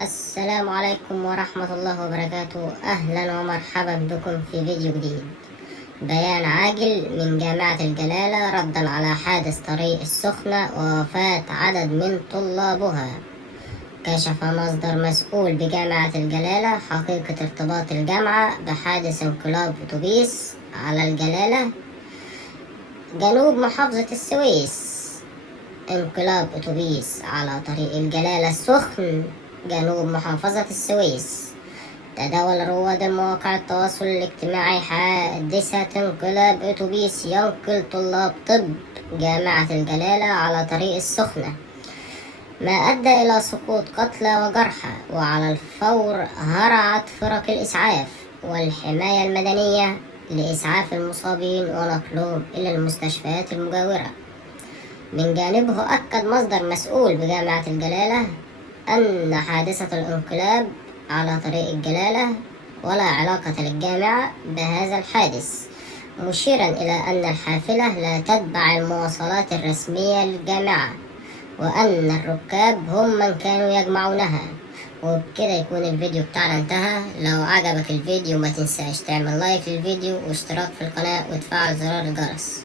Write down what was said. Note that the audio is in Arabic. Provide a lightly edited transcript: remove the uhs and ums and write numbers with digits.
السلام عليكم ورحمة الله وبركاته. أهلا ومرحبا بكم في فيديو جديد. بيان عاجل من جامعة الجلالة ردا على حادث طريق السخنة ووفاة عدد من طلابها. كشف مصدر مسؤول بجامعة الجلالة حقيقة ارتباط الجامعة بحادث انقلاب أتوبيس على الجلالة جنوب محافظة السويس. انقلاب أتوبيس على طريق الجلالة السخن جنوب محافظة السويس. تداول رواد مواقع التواصل الاجتماعي حادثة انقلاب أتوبيس ينقل طلاب طب جامعة الجلالة على طريق السخنة، ما أدى إلى سقوط قتلى وجرحى، وعلى الفور هرعت فرق الإسعاف والحماية المدنية لإسعاف المصابين ونقلهم إلى المستشفيات المجاورة. من جانبه أكد مصدر مسؤول بجامعة الجلالة أن حادثة الانقلاب على طريق الجلالة ولا علاقة للجامعة بهذا الحادث، مشيرا إلى أن الحافلة لا تتبع المواصلات الرسمية للجامعة، وأن الركاب هم من كانوا يجمعونها. وبكده يكون الفيديو بتاعنا انتهى. لو عجبك الفيديو ما تنساش تعمل لايك للفيديو واشتراك في القناة وتفعل زرار الجرس.